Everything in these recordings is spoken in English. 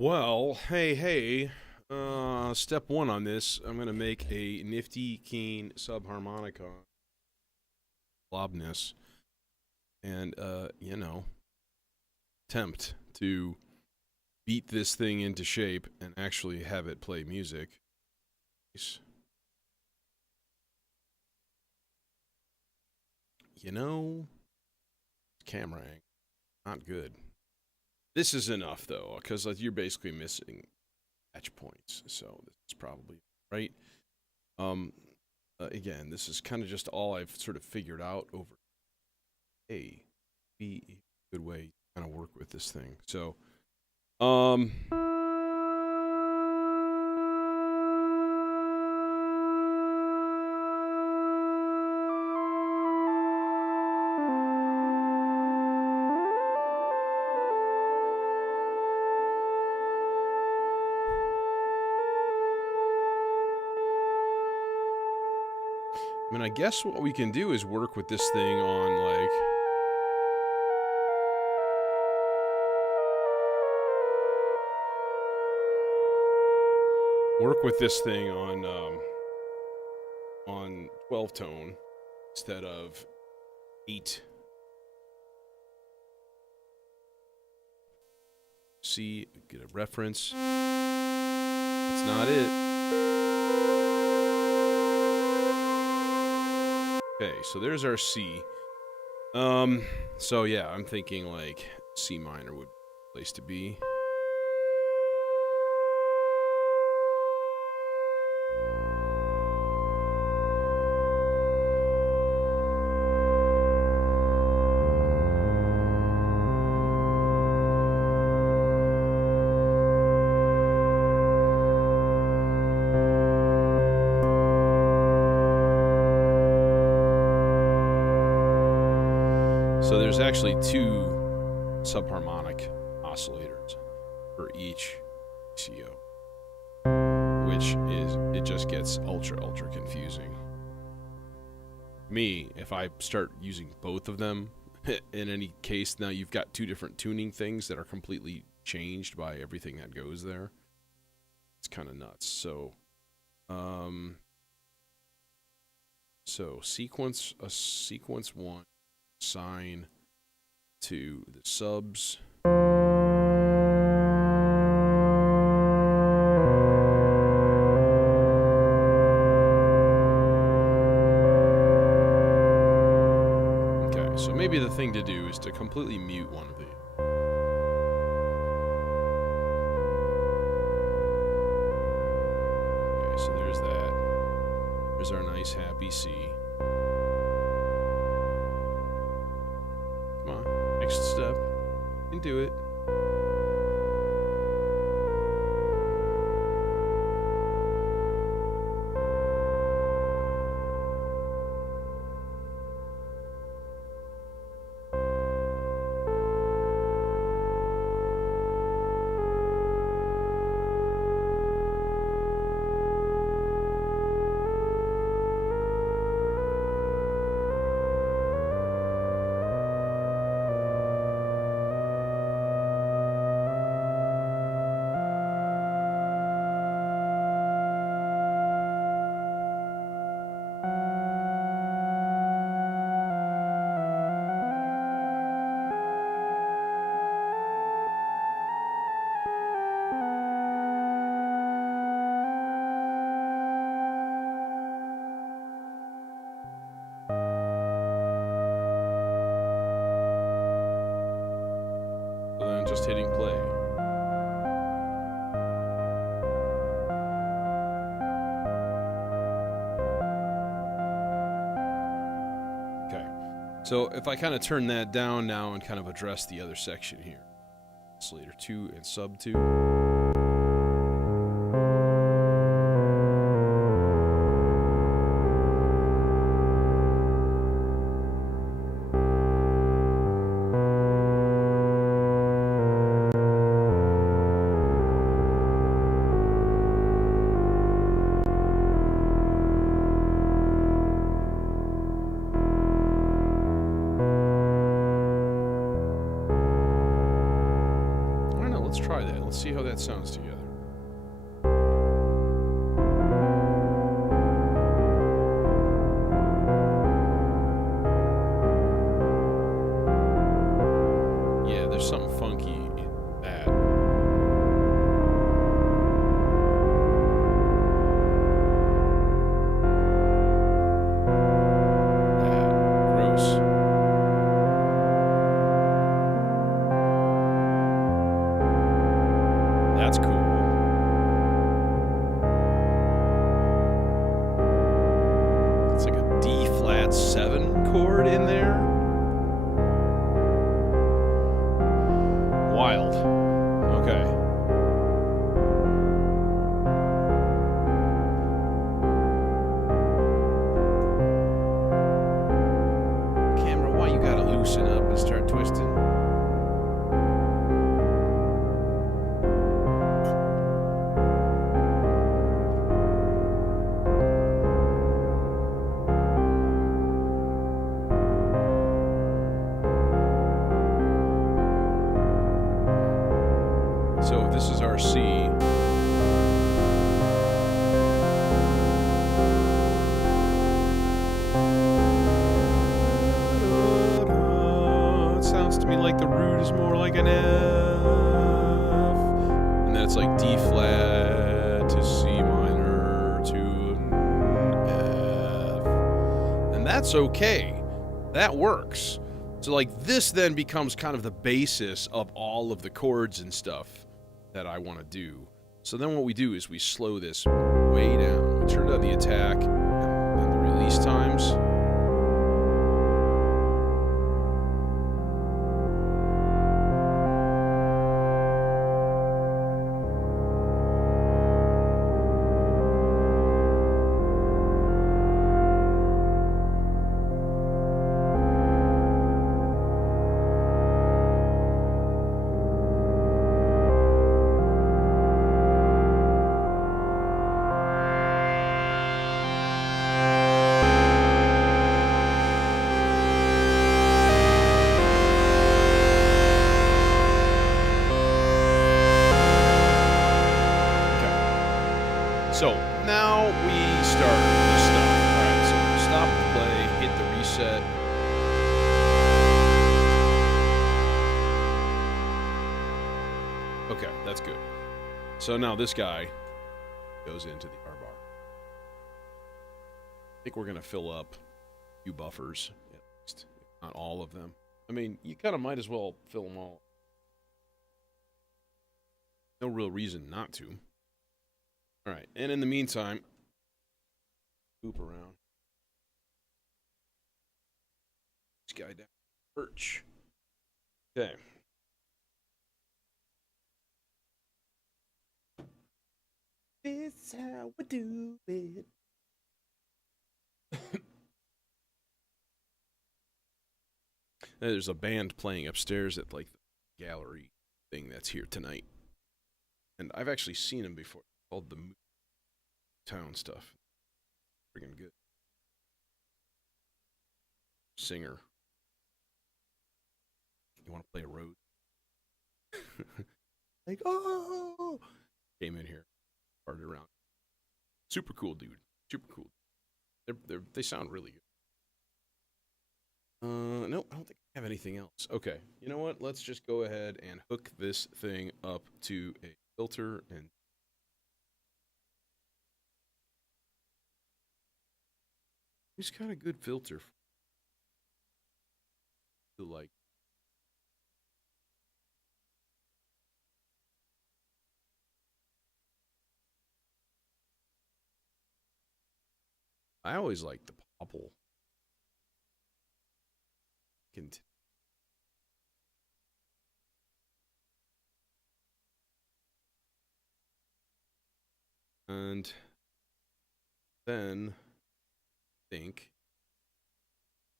Well, hey, step one on this, I'm gonna make a nifty keen subharmonicon blobness and, attempt to beat this thing into shape and actually have it play music. You know, camera angle, not good. This is enough, though, because you're basically missing patch points, so this is probably right. Again, this is kind of just all I've sort of figured out over be a good way to kind of work with this thing. So, I mean, I guess what we can do is work with this thing on, like, work with this thing on 12 tone instead of 8. See, get a reference. That's not it. Okay, so there's our C. So yeah, I'm thinking like C minor would be the place to be. So there's actually 2 subharmonic oscillators for each CO, which is, it just gets ultra confusing. Me, if I start using both of them, in any case, now you've got 2 different tuning things that are completely changed by everything that goes there. It's kind of nuts. So, sequence 1. Assign to the subs. Okay, so maybe the thing to do is to completely mute one of these. Okay, so there's that. There's our nice happy C. Next step, you can do it. Just hitting play. Okay, so if I kind of turn that down now and kind of address the other section here, oscillator 2 and sub 2. Let's try that. let's see how that sounds together. Yeah, there's something funky in that. Gross. That's cool. It's like a D flat 7 chord in there. Wild. Okay. Camera, why you gotta loosen up and start twisting? So if this is our C, it sounds to me like the root is more like an F, and then it's like D flat to C minor to an F, and that's okay. That works. So like this then becomes kind of the basis of all of the chords and stuff that I want to do. So then what we do is we slow this way down. We turn down the attack and the release times. So now we start this stuff. Alright, so stop the play, hit the reset. Okay, that's good. So now this guy goes into the R bar. I think we're gonna fill up a few buffers, at least, if not all of them. I mean, you kind of might as well fill them all. No real reason not to. All right, and in the meantime, loop around. This guy down perch. Okay. This is how we do it. There's a band playing upstairs at like the gallery thing that's here tonight, and I've actually seen them before. Called the Town stuff. Friggin' good. Singer. You want to play a road? Like, oh! Came in here, parted around. Super cool, dude. Super cool. They sound really good. No, I don't think I have anything else. Okay, you know what? Let's just go ahead and hook this thing up to a filter and it's got a good filter. Like, I always like the popple. And then I think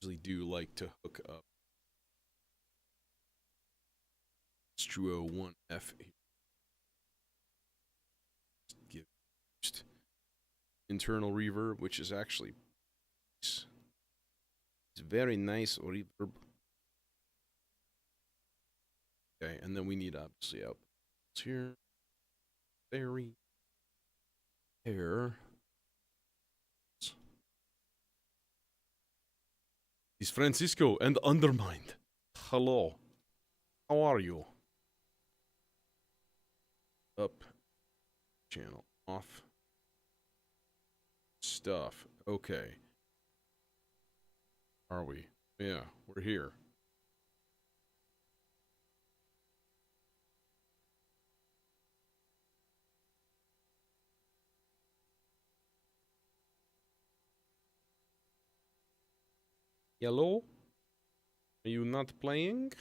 usually do like to hook up Struo 1F here. Give just internal reverb, which is actually nice. It's very nice reverb. Okay, and then we need obviously outputs here. very hair. Is Francisco and Undermined. Hello. How are you? Up. Channel off. Stuff. Okay. Are we? Yeah, we're here. Hello? Are you not playing?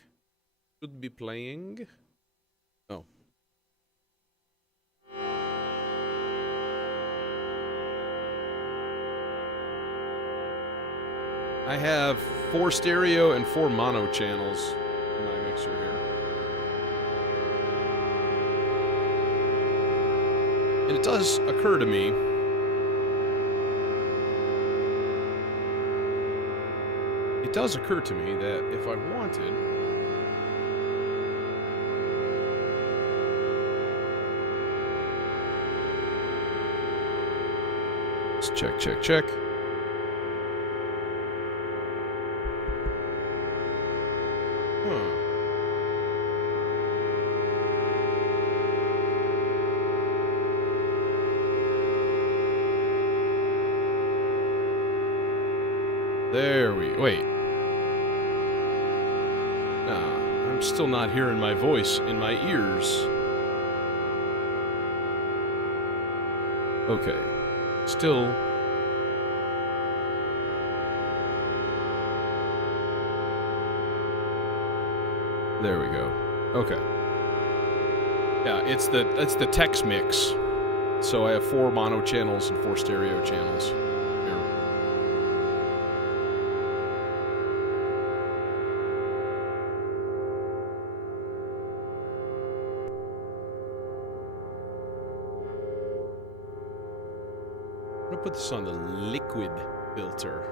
Should be playing. Oh. I have 4 stereo and 4 mono channels in my mixer here. And it does occur to me that if I wanted, let's check. There we... Wait. Nah, I'm still not hearing my voice in my ears. Okay. Still... There we go. Okay. Yeah, it's the text mix. So I have 4 mono channels and 4 stereo channels. I'm gonna put this on the liquid filter.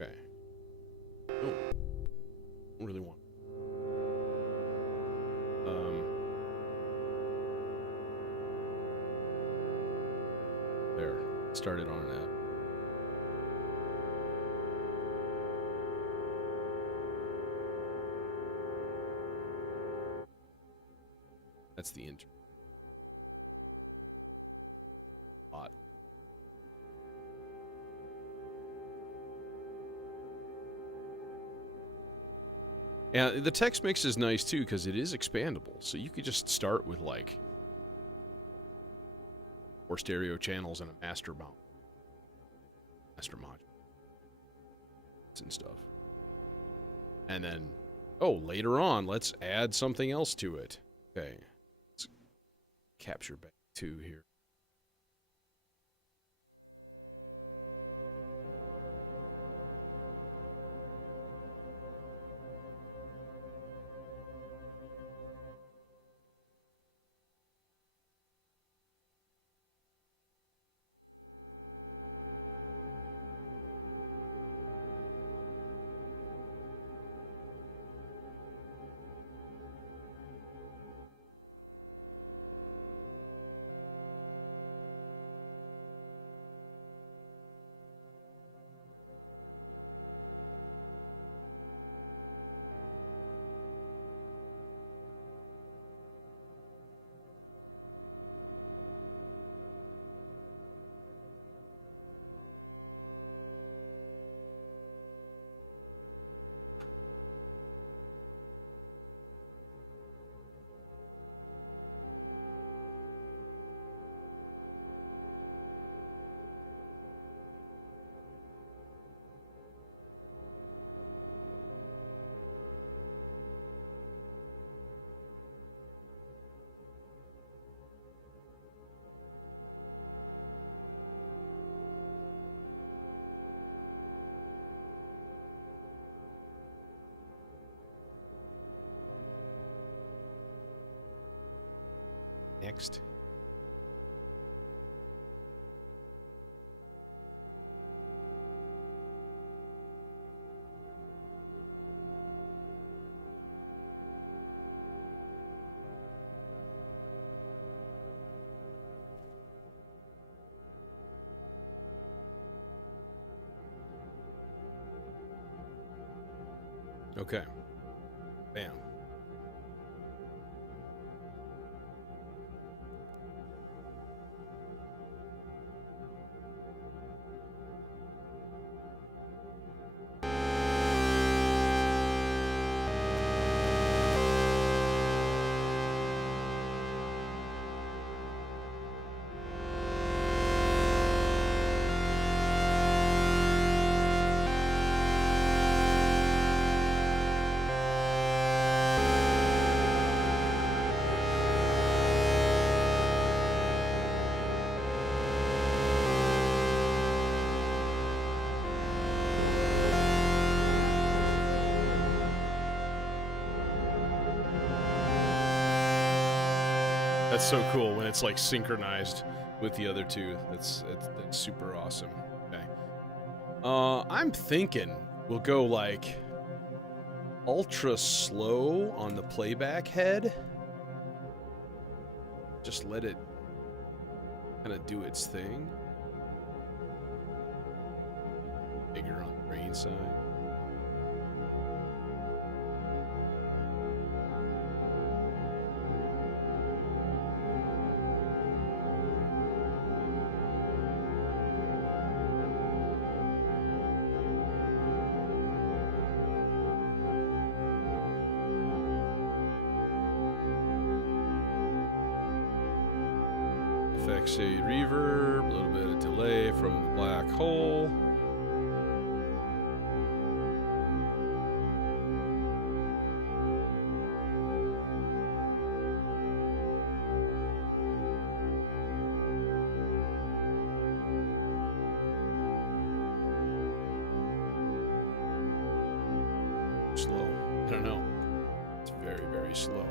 Okay. Oh, don't really want. There. Started on an app. That's the intro. Hot. Yeah, the text mix is nice too because it is expandable. So you could just start with like 4 stereo channels and a master module and stuff. And then, oh, later on, let's add something else to it. Okay, let's capture back 2 here. next. Okay. Bam. That's so cool when it's like synchronized with the other two. That's super awesome. Okay. I'm thinking we'll go like ultra slow on the playback head. Just let it kind of do its thing. Bigger on the brain side. FXA reverb, a little bit of delay from the black hole. Slow. I don't know. It's very, very slow.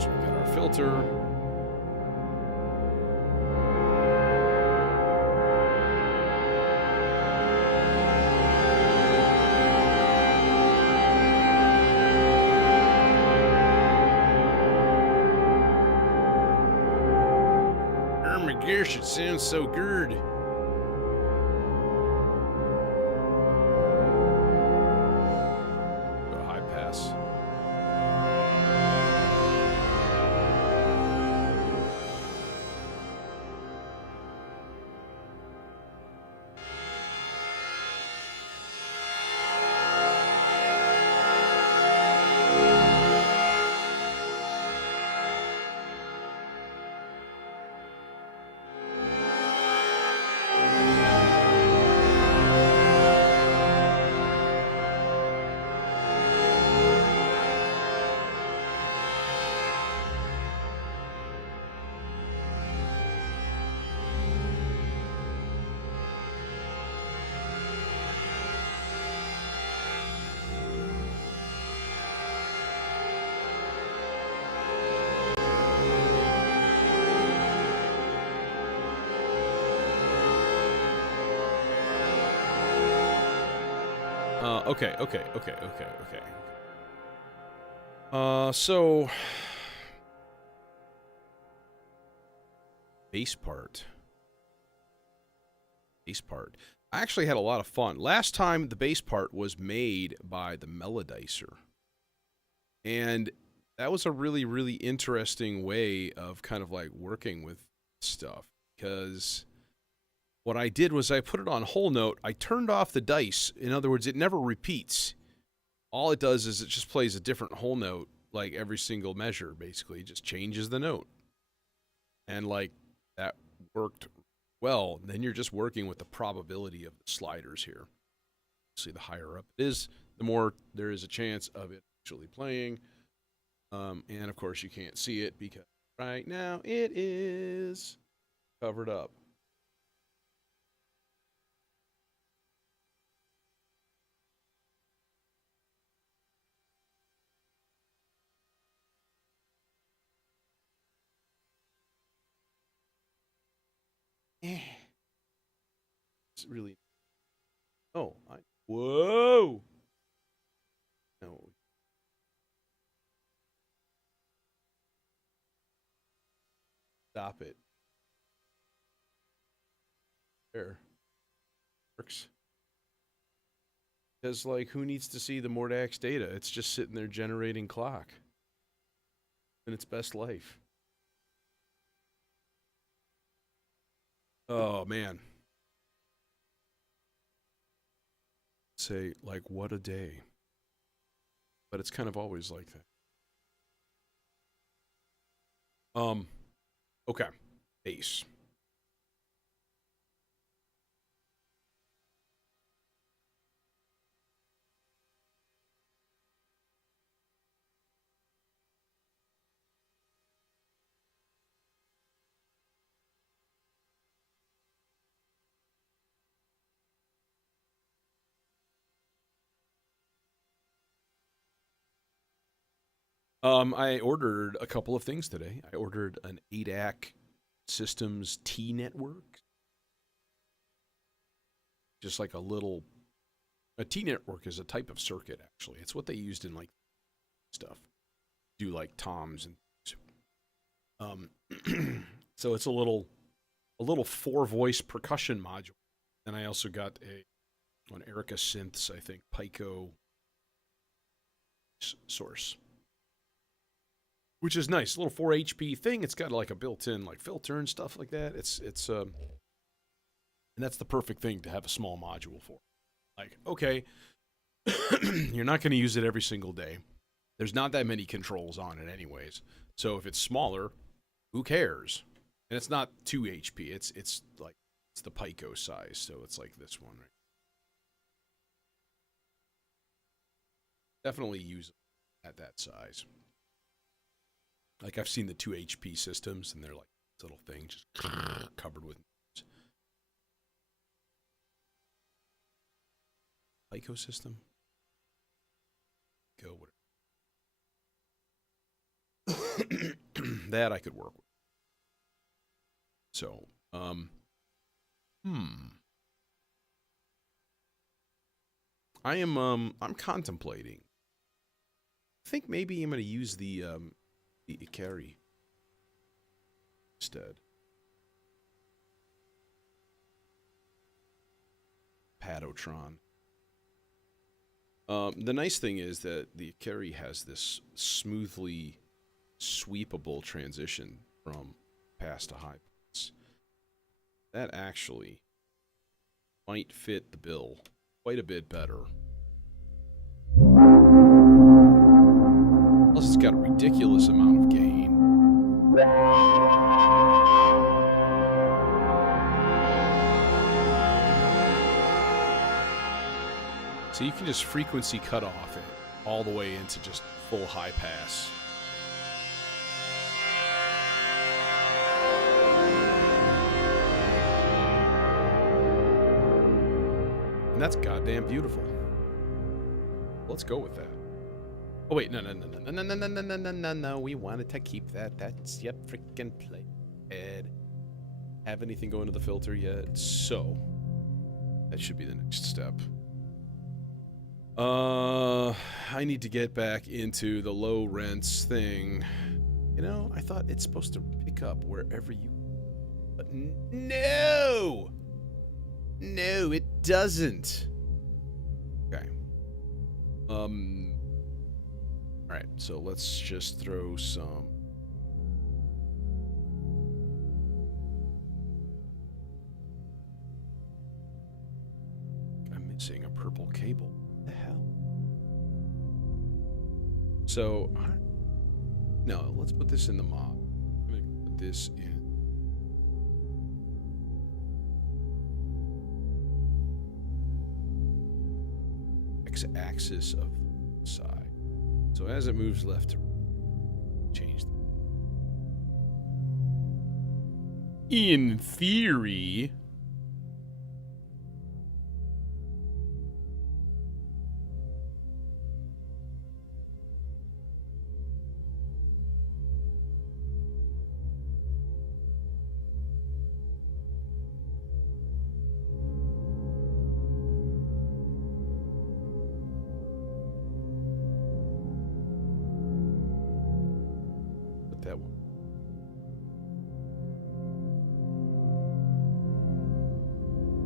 So we got our filter. Oh my gosh, it sounds so good. Go high pass. Okay. So bass part. I actually had a lot of fun. Last time the bass part was made by the Melodicer. And that was a really, really interesting way of kind of like working with stuff. Because what I did was I put it on whole note. I turned off the dice. In other words, it never repeats. All it does is it just plays a different whole note like every single measure, basically. It just changes the note. And like that worked well. Then you're just working with the probability of the sliders here. See, the higher up it is, the more there is a chance of it actually playing. And of course you can't see it because right now it is covered up. It's really. Oh, whoa! No. Stop it. There. Works. Because, like, who needs to see the Mordax data? It's just sitting there generating clock. In its best life. Oh, man. Say, like, what a day. But it's kind of always like that. Okay. Bass. I ordered a couple of things today. I ordered an ADAC Systems T network. Just like a T network is a type of circuit, actually. It's what they used in like stuff. Do like toms and so it's a little 4-voice percussion module. And I also got an Erica Synths, I think, Pico source. Which is nice. A little 4 HP thing. It's got like a built-in like filter and stuff like that. And that's the perfect thing to have a small module for. Like, okay, you're not going to use it every single day. There's not that many controls on it anyways. So if it's smaller, who cares? And it's not 2 HP. It's the Pico size, so it's like this one, right? Definitely use it at that size. Like I've seen the 2 HP systems, and they're like this little thing just covered with Pico system. Go whatever. That I could work with. So, I'm contemplating. I think maybe I'm going to use the Ikari instead. Padotron. The nice thing is that the Ikari has this smoothly sweepable transition from pass to high pass. That actually might fit the bill quite a bit better. Plus, it's got a ridiculous amount of gain. So you can just frequency cut off it all the way into just full high pass. And that's goddamn beautiful. Let's go with that. Oh wait, no. We wanted to keep that. That's yet freaking played. Have anything go into the filter yet? So that should be the next step. I need to get back into the low rents thing. You know, I thought it's supposed to pick up wherever you... But no! No, it doesn't. Okay. Alright, so let's just throw some... I'm missing a purple cable. What the hell? So, No, let's put this in the mod. I'm going to put this in. X-axis of the side. So as it moves left to right, change the. In theory. That one.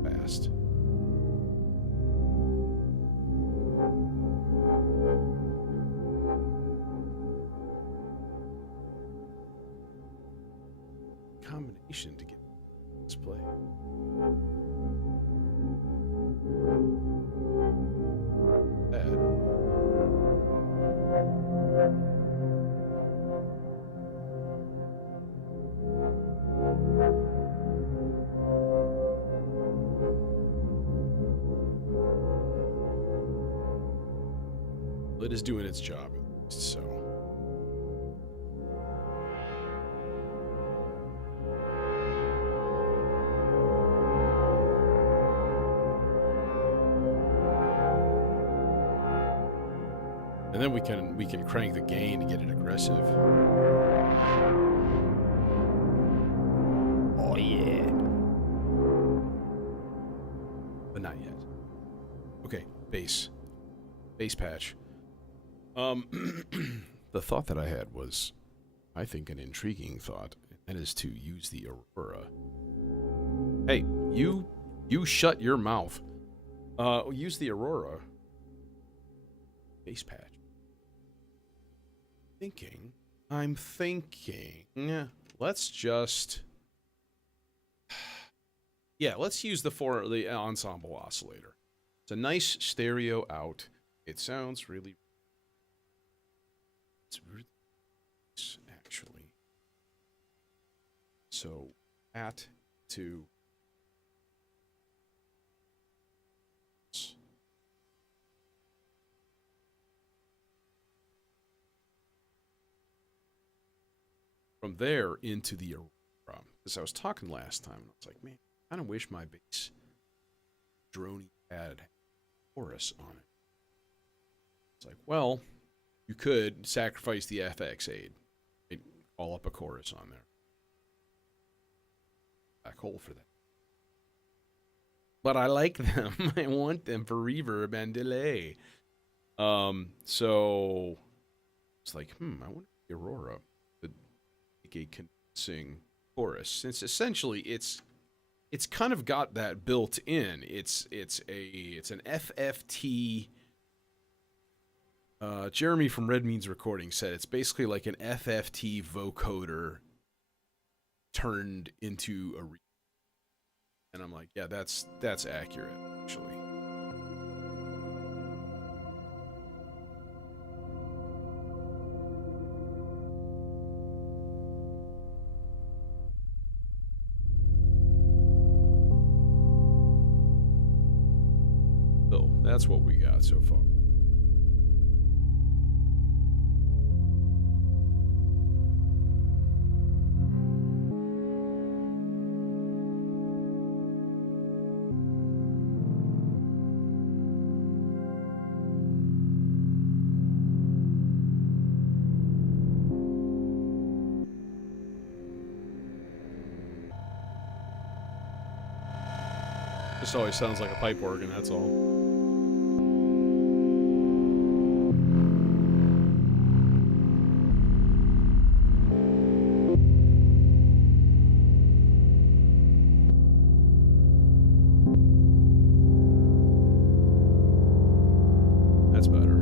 Fast. Combination to get display. Bad. It is doing its job, so. And then we can crank the gain to get it aggressive. Oh yeah. But not yet. Okay, bass patch. The thought that I had was, I think, an intriguing thought, and is to use the Aurora. Hey, you shut your mouth. Use the Aurora bass patch. I'm thinking, let's just, yeah, let's use the ensemble oscillator. It's a nice stereo out. It sounds really. It's really nice, actually. So, at to. From there into the Aurora. Because I was talking last time, and I was like, man, I kind of wish my bass droney had chorus on it. It's like, well, you could sacrifice the FX aid and call up a chorus on there. Black hole for that. But I like them. I want them for reverb and delay. So it's like, I wonder if the Aurora would make a convincing chorus, since essentially it's kind of got that built in. It's an FFT. Jeremy from Red Means Recording said it's basically like an FFT vocoder turned into a. And I'm like, yeah, that's accurate, actually. So that's what we got so far. This always sounds like a pipe organ, that's all. That's better.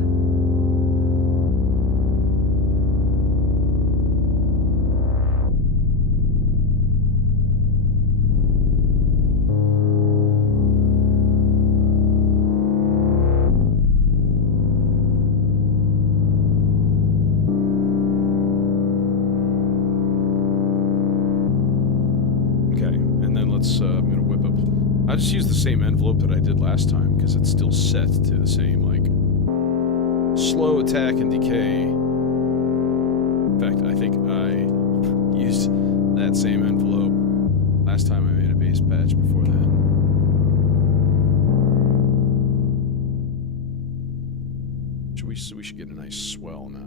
I'm gonna whip up. I just use the same envelope that I did last time because it's still set to the same like slow attack and decay. In fact, I think I used that same envelope last time I made a bass patch before then. We should get a nice swell now.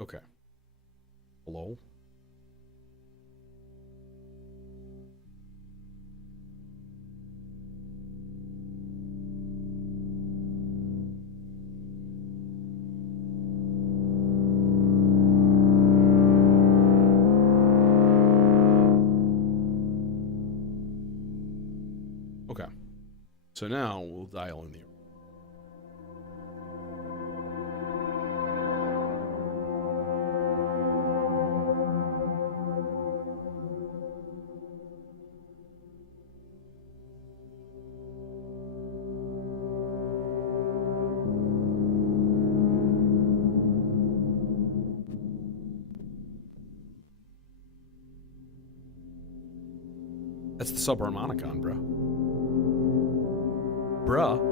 Okay. Hello? Okay. So now we'll dial in the That's the subharmonicon, bro. Bruh.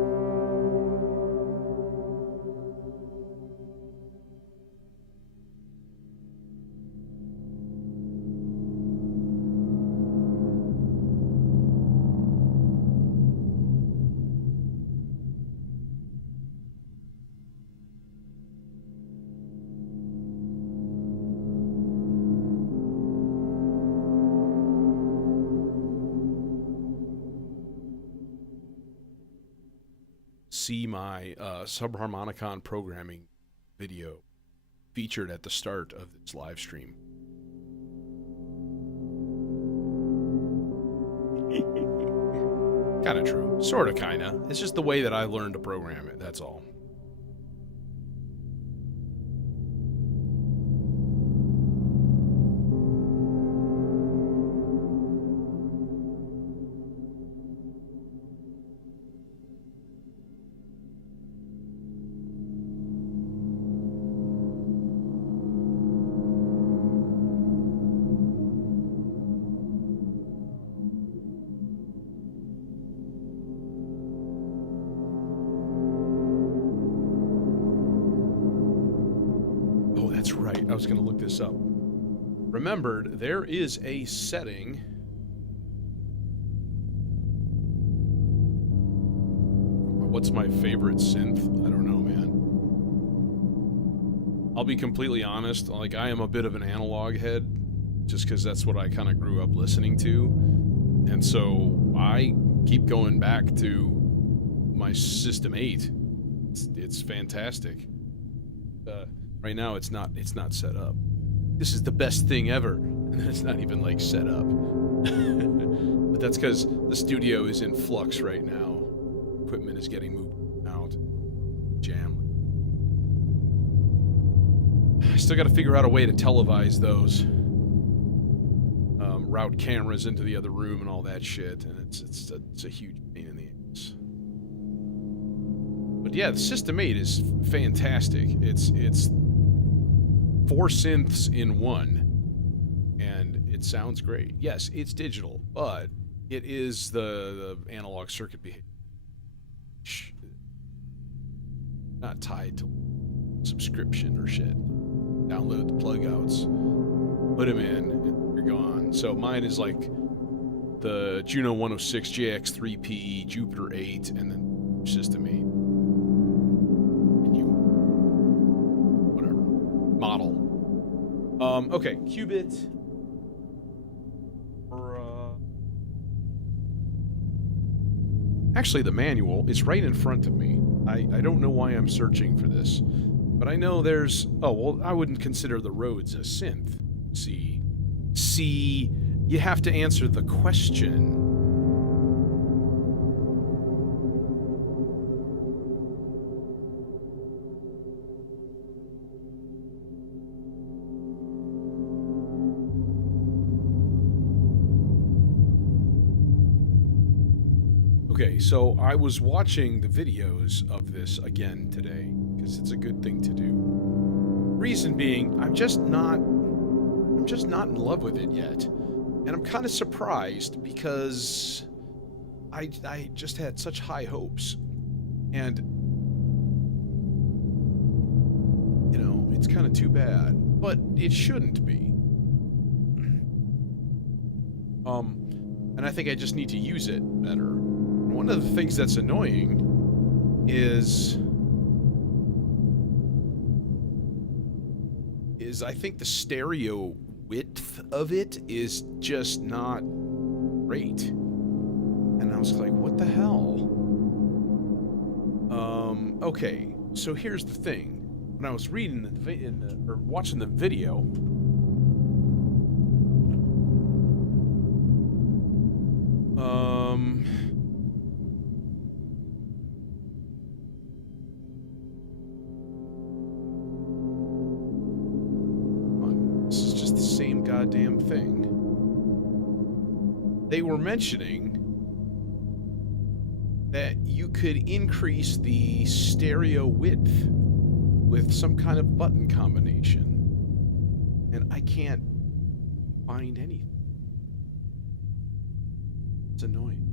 See my subharmonicon programming video featured at the start of this live stream. Kind of true. Sort of, kind of. It's just the way that I learned to program it, that's all. I was going to look this up. Remembered, there is a setting. What's my favorite synth? I don't know, man. I'll be completely honest. Like, I am a bit of an analog head, just because that's what I kind of grew up listening to. And so I keep going back to my System 8. It's fantastic. Right now, it's not set up. This is the best thing ever, and it's not even like set up. But that's because the studio is in flux right now. Equipment is getting moved out. Jam. I still got to figure out a way to televise those. Route cameras into the other room and all that shit, and it's a huge pain in the ass. But yeah, the System 8 is fantastic. It's 4 synths in one, and it sounds great. Yes, it's digital, but it is the analog circuit behavior. Not tied to subscription or shit. Download the plug outs, put them in, and you're gone. So mine is like the Juno 106 JX3P, Jupiter 8, and then System 8. Model. Okay, qubit. Actually, the manual is right in front of me. I don't know why I'm searching for this. But I know there's... Oh, well, I wouldn't consider the Rhodes a synth. See, you have to answer the question. Okay, so I was watching the videos of this again today, because it's a good thing to do. Reason being, I'm just not in love with it yet. And I'm kind of surprised because I just had such high hopes. And, you know, it's kind of too bad. But it shouldn't be. And I think I just need to use it better. One of the things that's annoying is I think the stereo width of it is just not great. And I was like, what the hell? Okay, so here's the thing. When I was reading or watching the video, this is just the same goddamn thing. They were mentioning that you could increase the stereo width with some kind of button combination. And I can't find anything. It's annoying.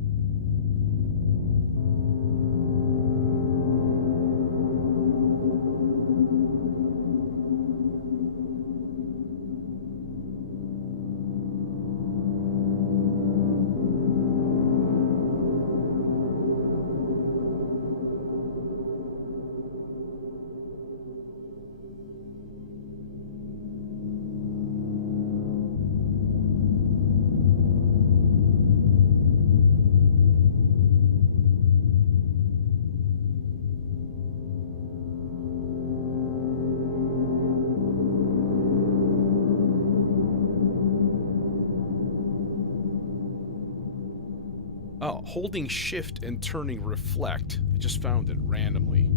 Oh, holding shift and turning reflect. I just found it randomly.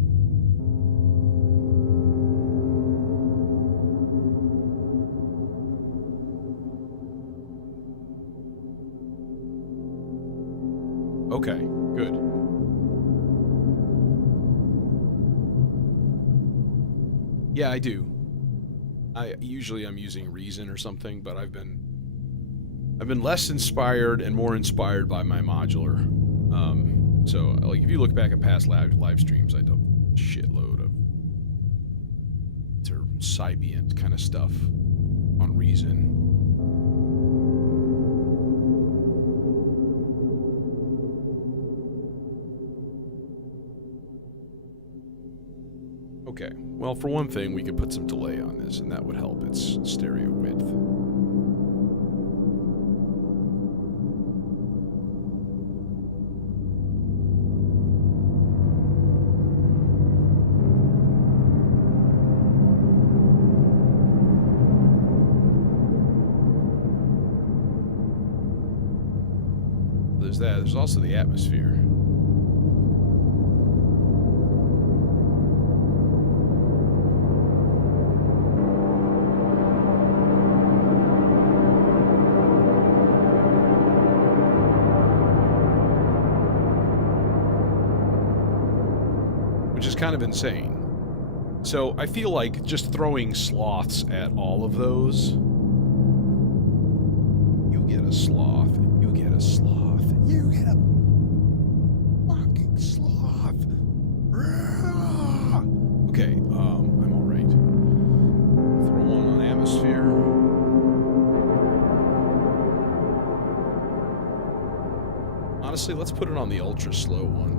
Okay, good. Yeah, I do. Usually I'm using Reason or something, but I've been less inspired and more inspired by my modular. So, like, if you look back at past live streams, I do a shitload of ambient kind of stuff on Reason. Okay, well, for one thing, we could put some delay on this, and that would help its stereo width. There's that. There's also the atmosphere. Which is kind of insane. So I feel like just throwing sloths at all of those. You get a sloth. You get a sloth. You get a fucking sloth. Okay, I'm all right. Throw one on atmosphere. Honestly, let's put it on the ultra slow one.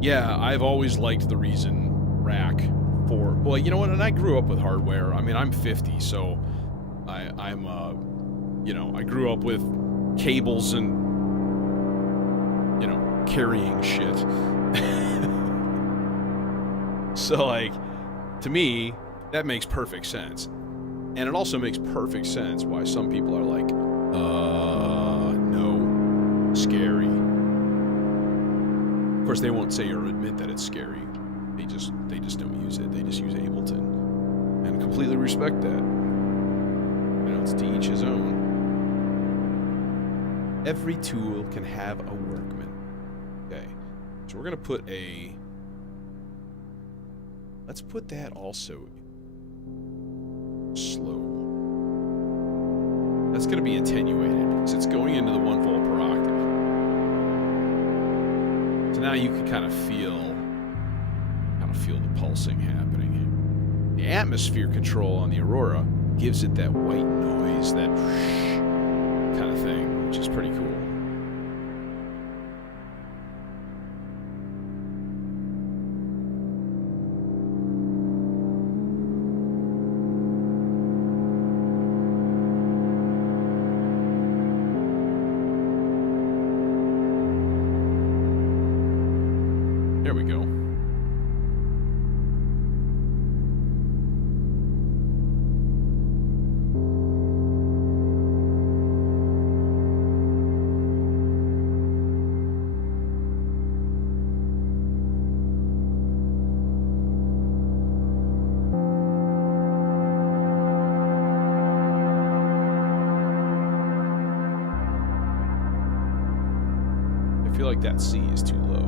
Yeah, I've always liked the Reason rack for... Well, you know what? And I grew up with hardware. I mean, I'm 50, so I'm you know, I grew up with cables and, you know, carrying shit. So, like, to me, that makes perfect sense. And it also makes perfect sense why some people are like, no, scary. Of course, they won't say or admit that it's scary. They just don't use it. They just use Ableton. And completely respect that. You know, it's to each his own. Every tool can have a workman. Okay. So we're going to put a... Let's put that also slow. That's going to be attenuated because it's going into the 1 volt per octave. So now you can kind of feel the pulsing happening. The atmosphere control on the Aurora gives it that white noise, that kind of thing, which is pretty cool. There we go. I feel like that C is too low.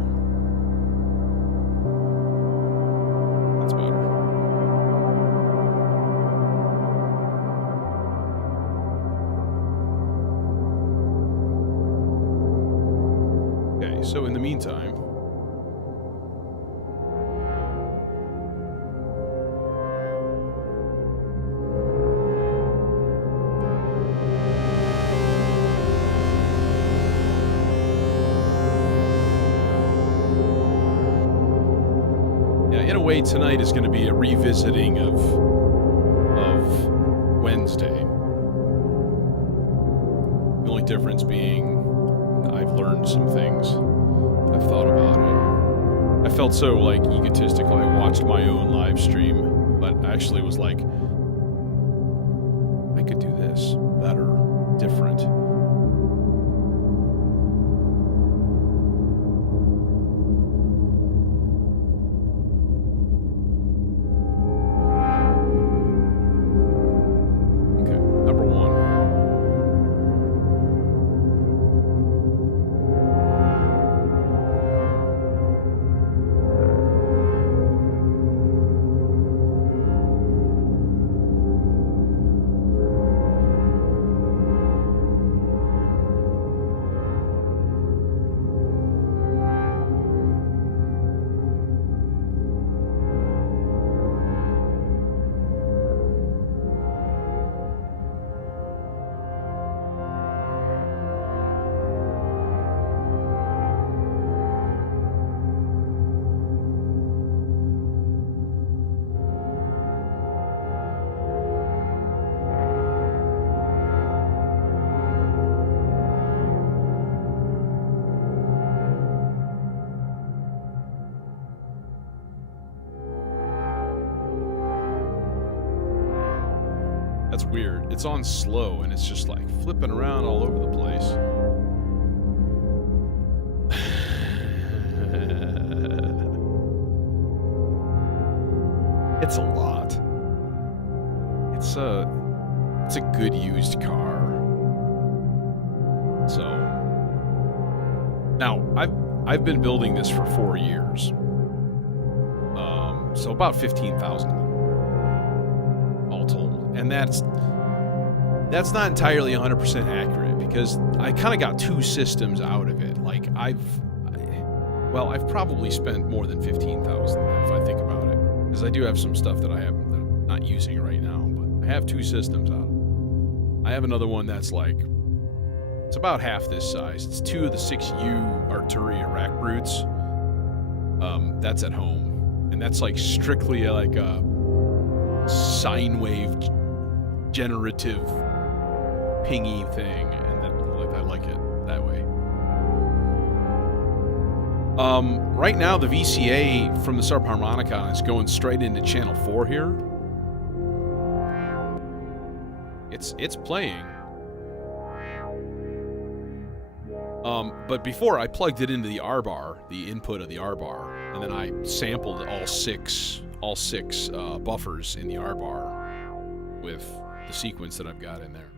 That's better. Okay, so in the meantime, in a way, tonight is going to be a revisiting of Wednesday. The only difference being I've learned some things. I've thought about it. I felt so, like, egotistical. I watched my own live stream, but actually was like, I could do this better, different. That's weird. It's on slow and it's just like flipping around all over the place. It's a lot. It's a good used car. So now I've been building this for 4 years. So about 15,000 all told. And that's not entirely 100% accurate because I kind of got 2 systems out of it. Like I've probably spent more than 15,000 if I think about it, because I do have some stuff that I'm not using right now, but I have 2 systems out of it. I have another one that's like, it's about half this size. It's 2 of the 6U Arturia rack brutes. That's at home. And that's like strictly like a sine wave generative pingy thing, and that, like, I like it that way. Right now, the VCA from the subharmonicon is going straight into channel 4 here. It's playing. But before I plugged it into the R bar, the input of the R bar, and then I sampled all six buffers in the R bar with the sequence that I've got in there.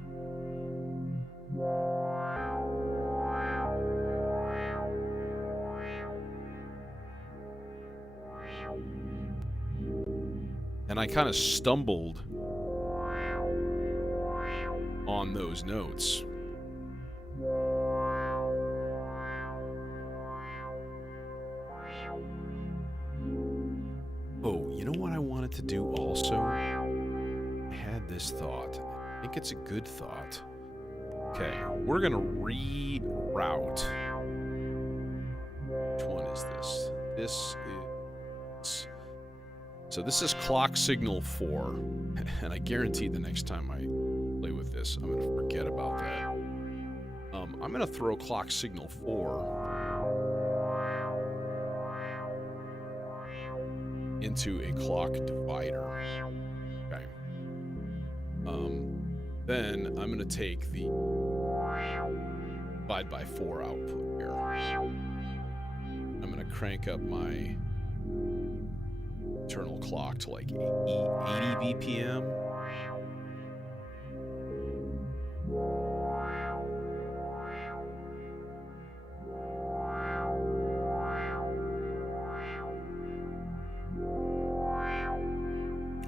And I kind of stumbled on those notes. Oh, you know what I wanted to do also? I had this thought. I think it's a good thought. Okay, we're gonna reroute. Which one is this? This is... So this is clock signal 4, and I guarantee the next time I play with this, I'm gonna forget about that. I'm gonna throw clock signal 4 into a clock divider. Okay. Then I'm gonna take the divide by 4 output here. I'm gonna crank up my internal clock to like 80 BPM.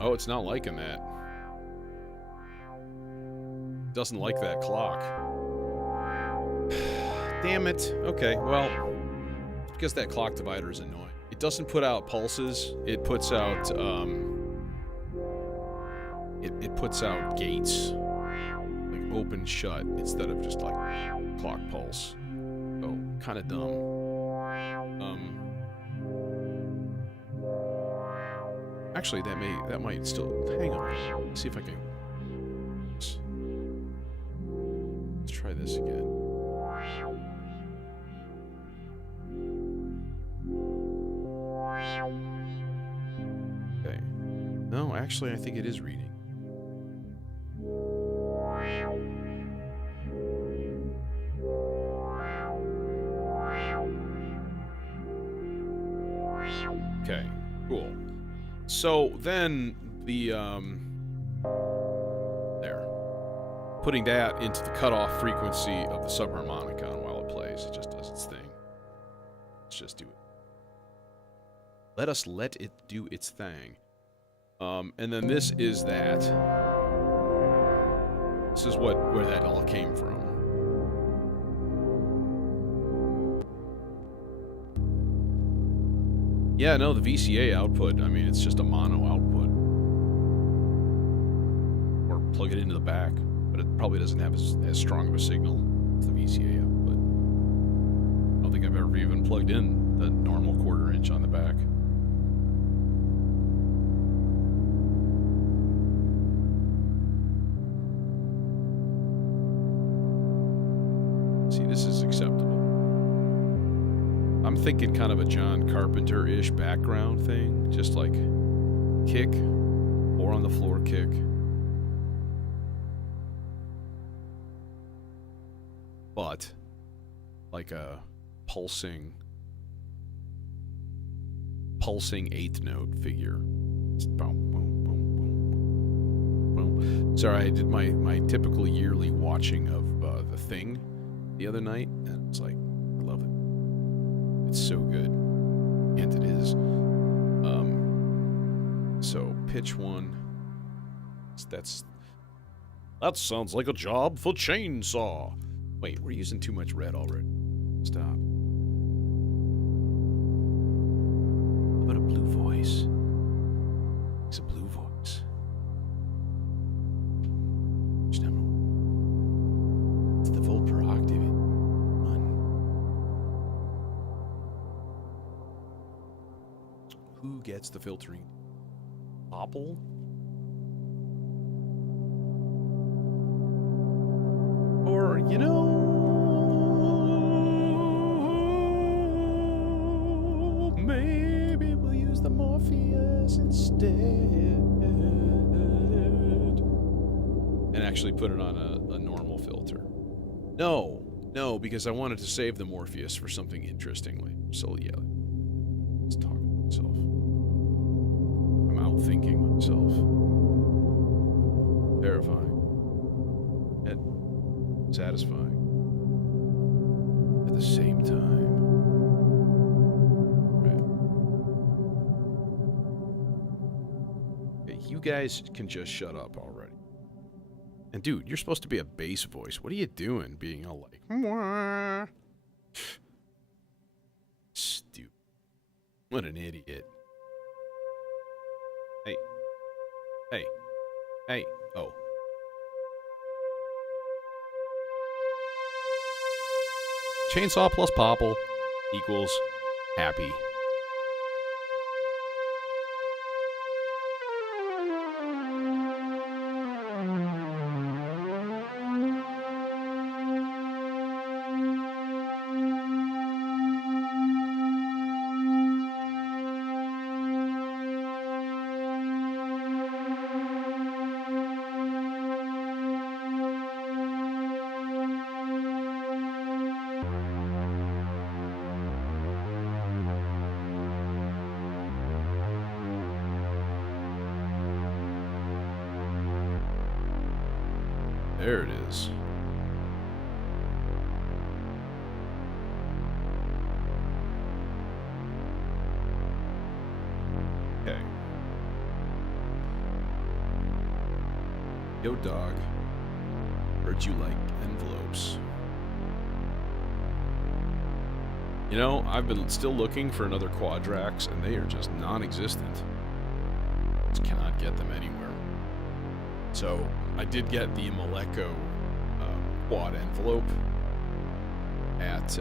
Oh, it's not liking that. Doesn't like that clock. Damn it. Okay, well, because that clock divider is annoying. It doesn't put out pulses. It puts out, it puts out gates. Like open, shut, instead of just like clock pulse. So, kind of dumb. Actually, that might still, hang on. Let's see if I can, let's try this again. Okay. No, actually, I think it is reading. Okay, cool. So then the, there. Putting that into the cutoff frequency of the subharmonicon while it plays. It just does its thing. Let's just do it. Let us let it do its thing. And then this is that. This is where that all came from. Yeah, no, the VCA output, I mean, it's just a mono output. Or plug it into the back, but it probably doesn't have as strong of a signal as the VCA output. I don't think I've ever even plugged in the normal 1/4 inch on the back. See, this is acceptable. I'm thinking kind of a John Carpenter-ish background thing. Just like kick, or on the floor kick. But like a pulsing 8th note figure. Just boom, boom, boom, boom, boom. Sorry, I did my typical yearly watching of The Thing the other night, and it's like, I love it. It's so good, and it is. So pitch 1. That sounds like a job for Chainsaw. Wait, we're using too much red already. Stop. How about a blue voice? It's a blue voice. It's the volt per octave. Who gets the filtering? Apple? Or, you know... And actually put it on a normal filter. No, because I wanted to save the Morpheus for something interesting later. So yeah, let's talk to myself. I'm outthinking myself. Terrifying. Yet satisfying. At the same time. Right. Okay, you guys can just shut up already. And dude, you're supposed to be a bass voice. What are you doing being all like, Mwah. Stupid. What an idiot. Hey. Hey. Hey. Oh. Chainsaw plus popple equals happy. There it is. Okay. Yo, dog. Heard you like envelopes. You know, I've been still looking for another Quadrax, and they are just non-existent. Just cannot get them anywhere. So, I did get the Maleko quad envelope at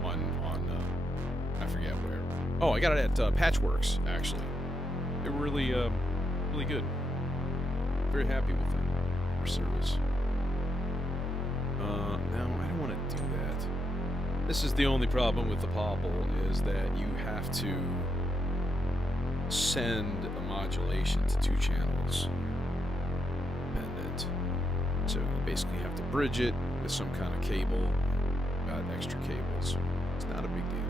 I forget where. Oh, I got it at Patchworks, actually. They were really really good. Very happy with them. Their service. No, I don't want to do that. This is the only problem with the Popple, is that you have to send a modulation to 2 channels. So you basically have to bridge it with some kind of cable. Got extra cables. It's not a big deal.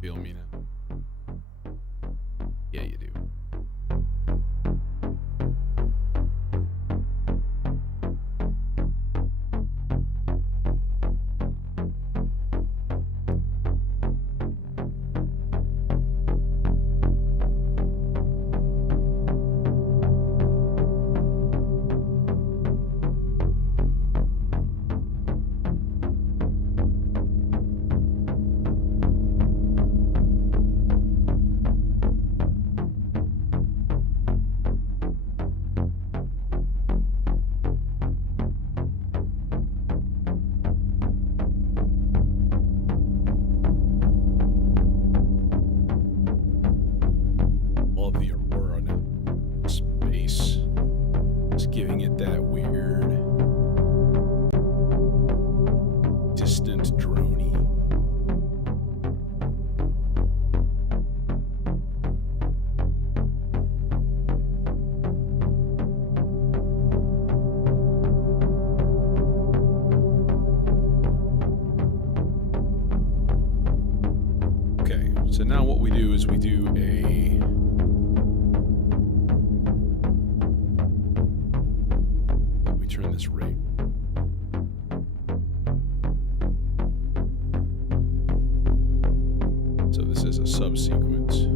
Feel me now? Yeah, you do. Giving it that weird, distant, droney. Okay, so now what we do is we do a turn this rate. So this is a subsequence.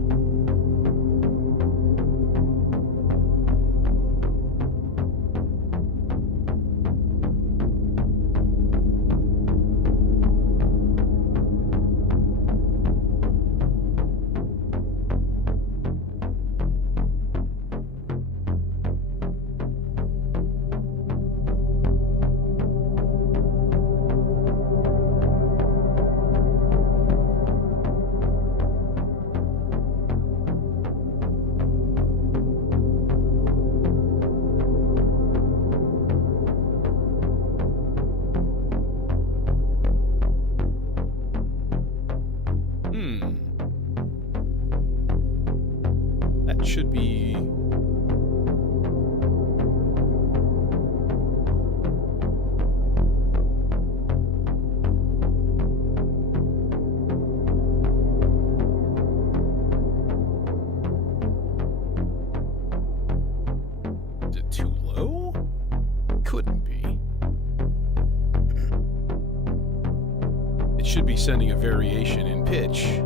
should be... Is it too low? Couldn't be. It should be sending a variation in pitch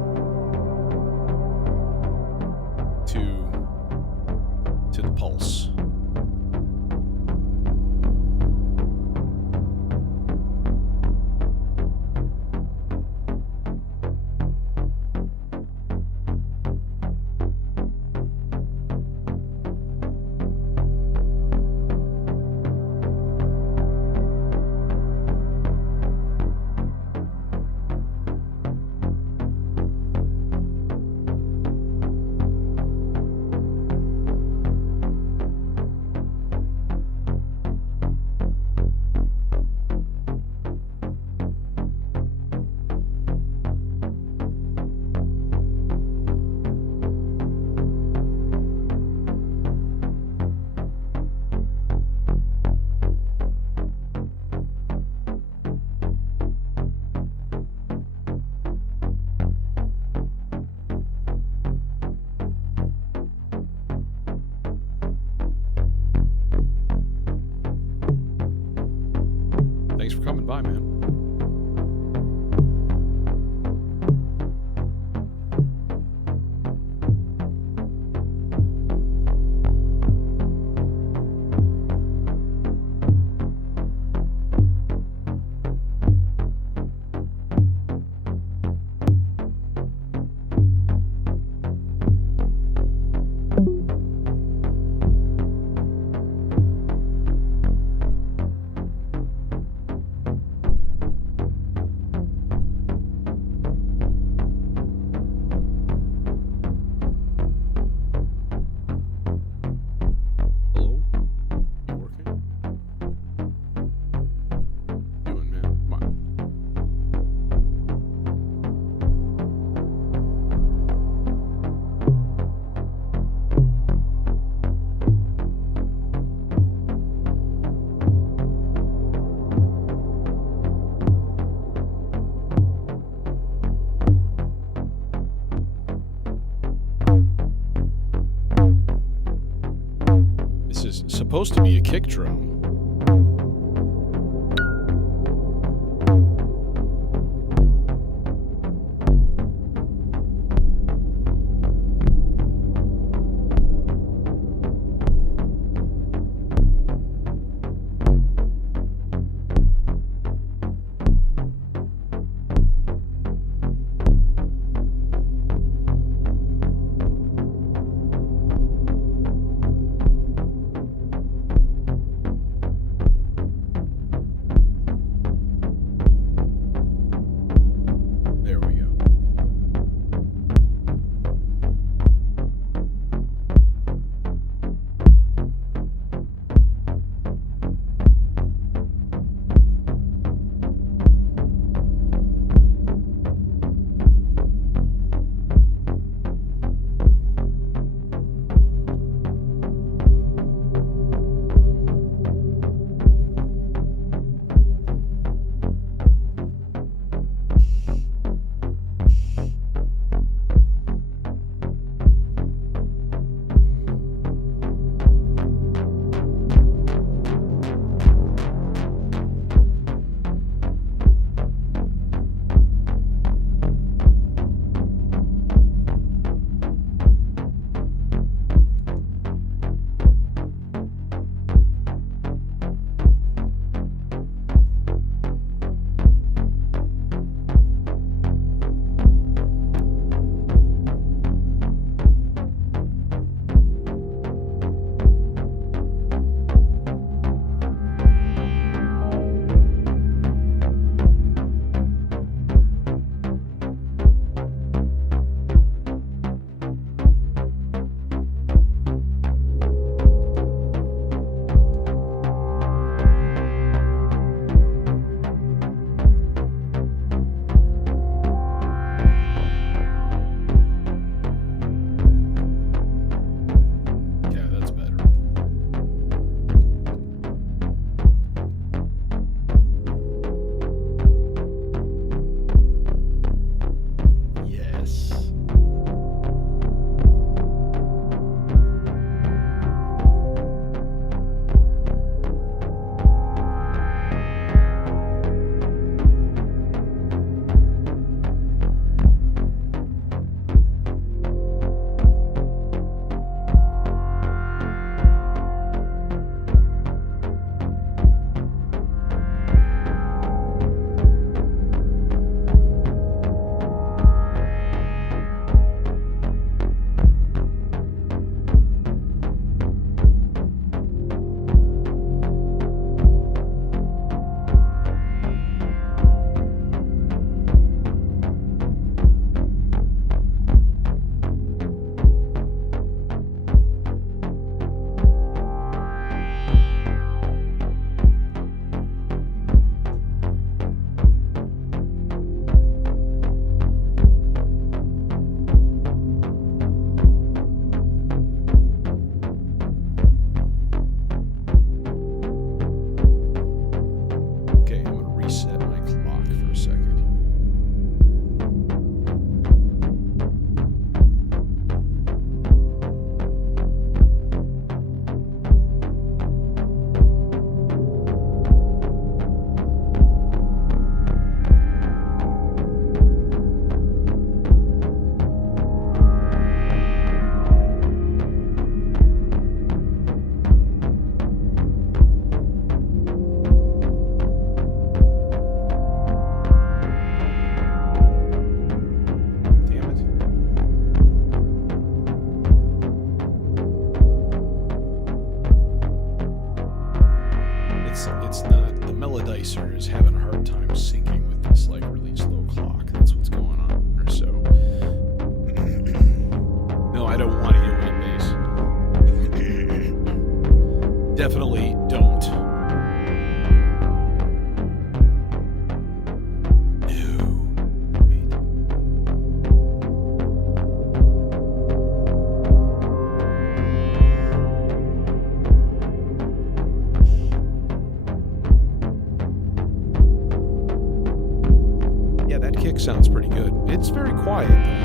to the pulse. Thanks for coming by, man. This is supposed to be a kick drum. the melodicer is having a hard time syncing with this like really slow clock. That's what's going on here. So no, I don't want to hear white bass. Definitely don't. Sounds pretty good. It's very quiet though.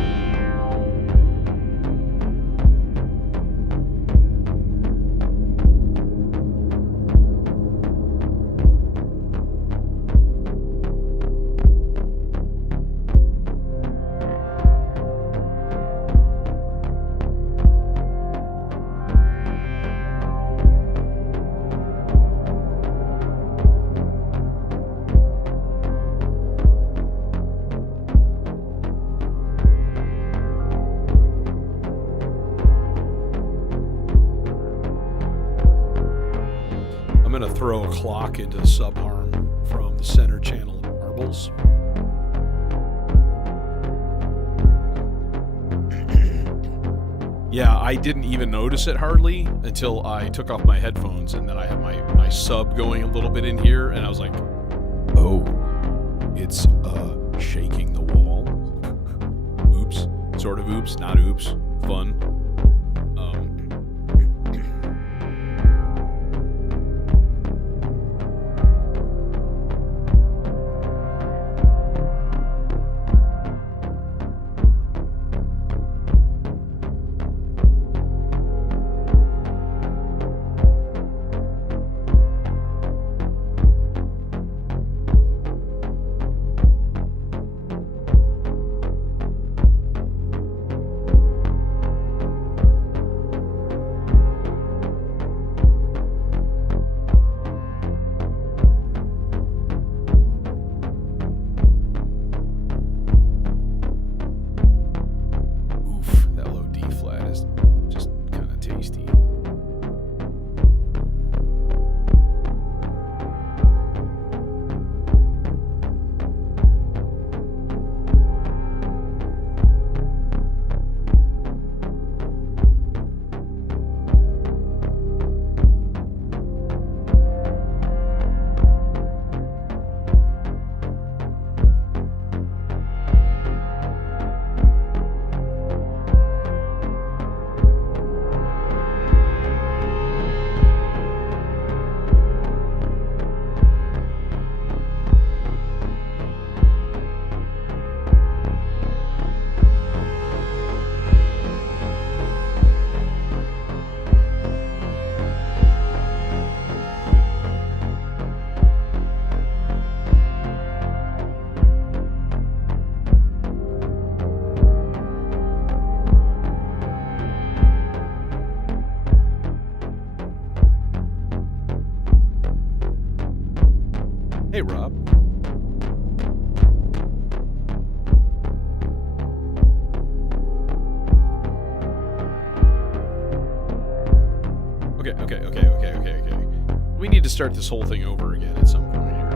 Throw a clock into the subharm from the center channel of marbles. Yeah, I didn't even notice it hardly until I took off my headphones, and then I had my sub going a little bit in here, and I was like, oh, it's shaking the wall. Oops. Sort of oops, not oops. Fun. Hey, Rob. Okay. We need to start this whole thing over again at some point here.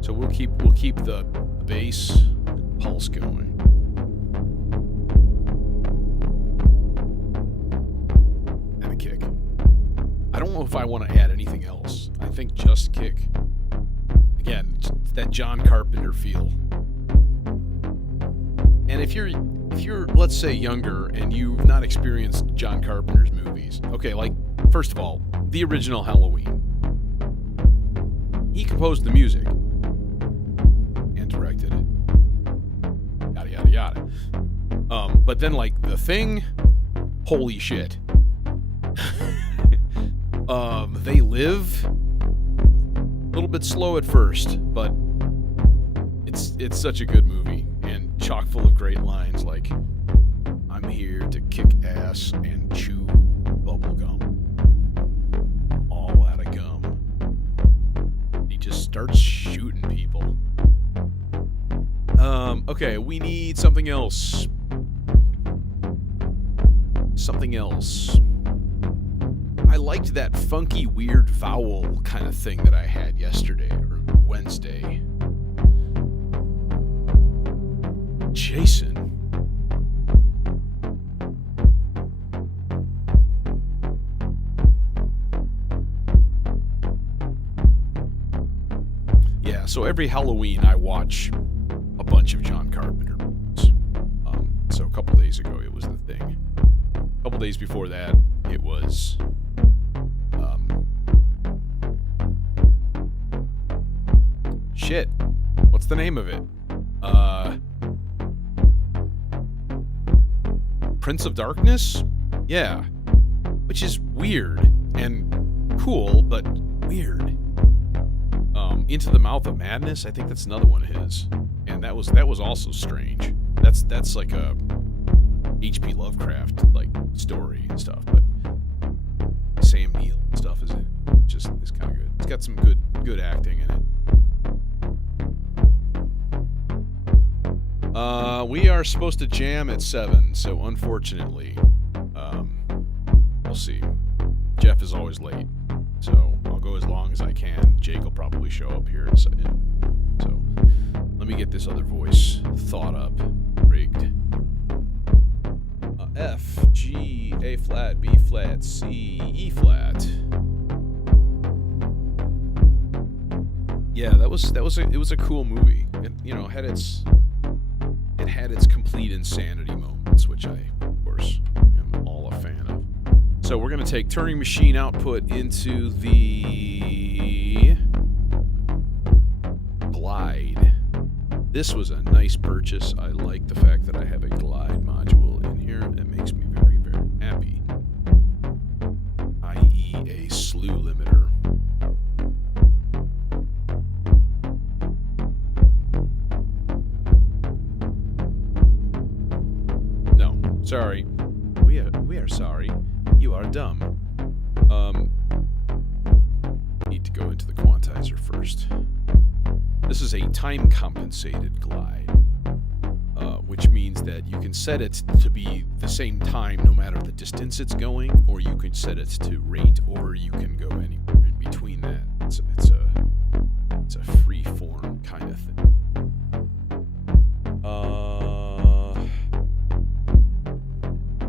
So we'll keep the bass and pulse going. And the kick. I don't know if I want to add anything else. I think just kick. Again, that John Carpenter feel. And if you're let's say younger and you've not experienced John Carpenter's movies, okay, like first of all, the original Halloween. He composed the music and directed it. Yada yada yada. But then like The Thing, holy shit. They Live, a little bit slow at first, but it's such a good movie and chock full of great lines like, I'm here to kick ass and chew bubble gum. All out of gum. He just starts shooting people. Okay, we need something else. I liked that funky, weird vowel kind of thing that I had yesterday or Wednesday. Jason. Yeah, so every Halloween I watch a bunch of John Carpenter movies. So a couple days ago it was The Thing. A couple days before that it was shit. What's the name of it? Prince of Darkness? Yeah. Which is weird and cool, but weird. Into the Mouth of Madness, I think that's another one of his. And that was also strange. That's like a H.P. Lovecraft like story and stuff, but Sam Neill stuff is in it. Just is kind of good. It's got some good acting in it. We are supposed to jam at 7, so unfortunately, we'll see. Jeff is always late, so I'll go as long as I can. Jake will probably show up here in a minute. So let me get this other voice thought up, rigged. F, G, A flat, B flat, C, E flat. Yeah, it was a cool movie. It, it had its complete insanity moments, which I, of course, am all a fan of. So we're gonna take Turing Machine output into the Glide. This was a nice purchase. I like the fact that I have a Glide module in here. It makes me very, very happy. I.e. a slew limiter. No, sorry. We are sorry. You are dumb. Need to go into the quantizer first. This is a time-compensated glide, which means that you can set it to be the same time no matter the distance it's going, or you can set it to rate, or you can go anywhere in between that. It's a free-form kind of thing.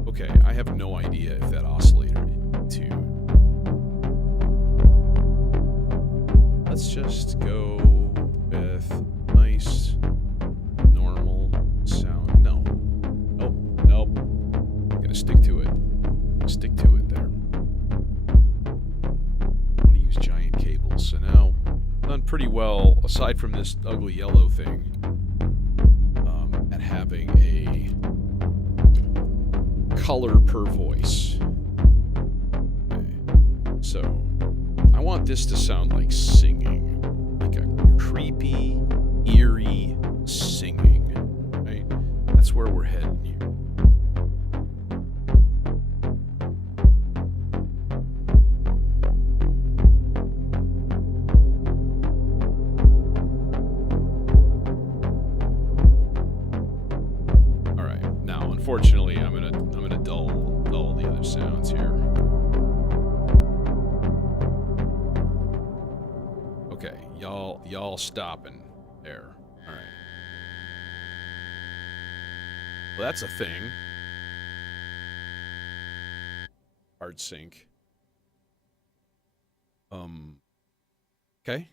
Okay, I have no idea if that oscillator is tuned. Let's just go with nice, normal sound. No. Nope. Gotta stick to it. Stick to it there. I want to use giant cables. So now, done pretty well, aside from this ugly yellow thing, at having a color per voice. Okay. So, I want this to sound like singing. Like a creepy, eerie singing. Right? That's where we're heading here. Alright, now unfortunately I'm gonna dull the other sounds here. Okay, y'all stopping there. Alright. Well, that's a thing. Hard sync. Okay.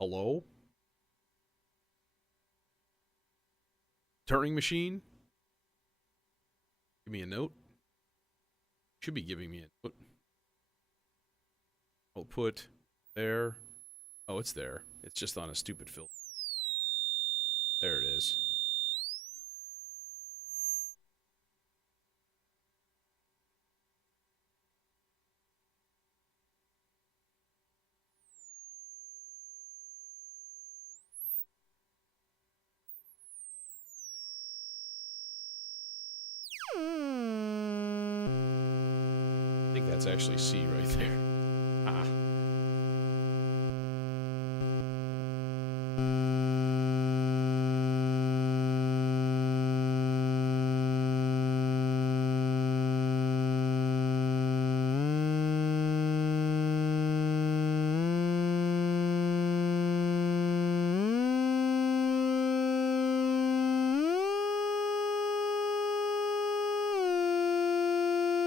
Hello? Turing Machine? Give me a note. Should be giving me a note. I'll put there. Oh, it's there. It's just on a stupid filter. There it is. I think that's actually C right there. Ah.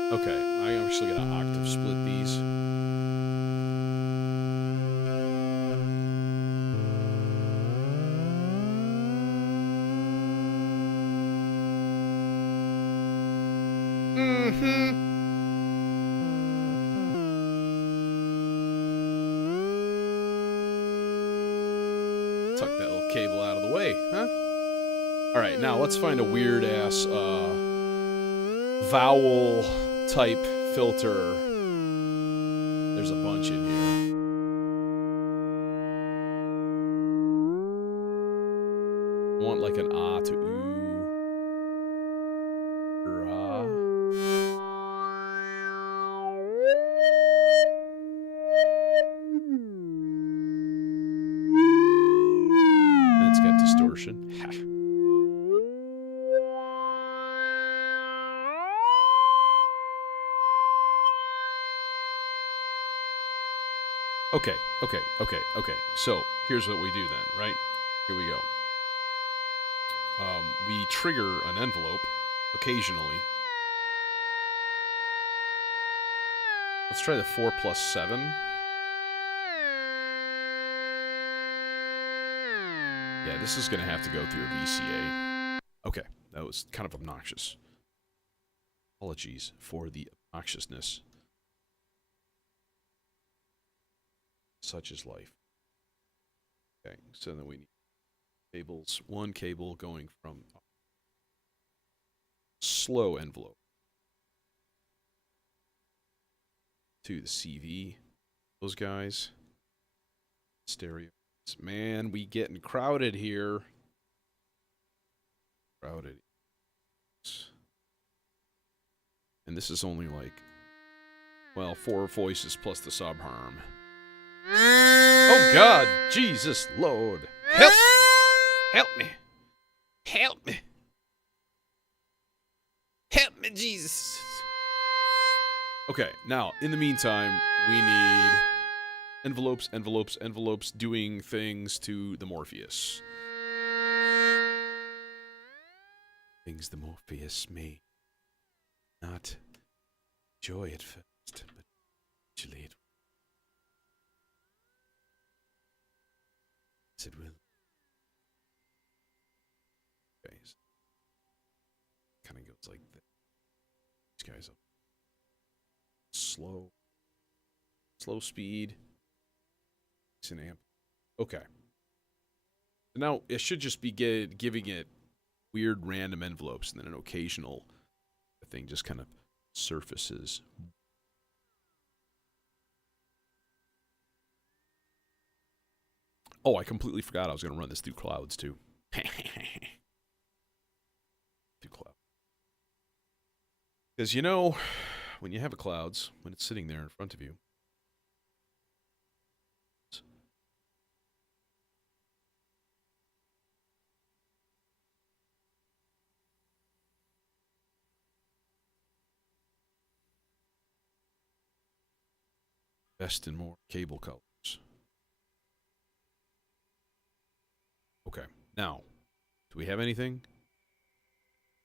Okay, I'm actually gonna octave split these. Tuck that little cable out of the way, huh? Alright, now let's find a weird-ass, vowel type filter. There's a bunch in here. I want like an ah to ooh. Ra. And it's got distortion. Okay. So, here's what we do then, right? Here we go. We trigger an envelope occasionally. Let's try the 4 plus 7. Yeah, this is going to have to go through a VCA. Okay, that was kind of obnoxious. Apologies for the obnoxiousness. Such is life. Okay, so then we need cables. One cable going from slow envelope to the CV. Those guys. Stereo. Man, we getting crowded here. Crowded. And this is only like, well, 4 voices plus the subharm. Oh God, Jesus Lord. Help! Help me. Help me. Help me, Jesus. Okay, now, in the meantime, we need envelopes doing things to the Morpheus. Things the Morpheus may not enjoy at first, but eventually it will. Okay, so kind of goes like that. These guys up. Slow speed. It's an amp. Okay. So now it should just be giving it weird random envelopes, and then an occasional thing just kind of surfaces. Oh, I completely forgot I was going to run this through clouds too. Through clouds. Because you know, when you have a clouds, when it's sitting there in front of you, best in more cable colors. Okay, now, do we have anything?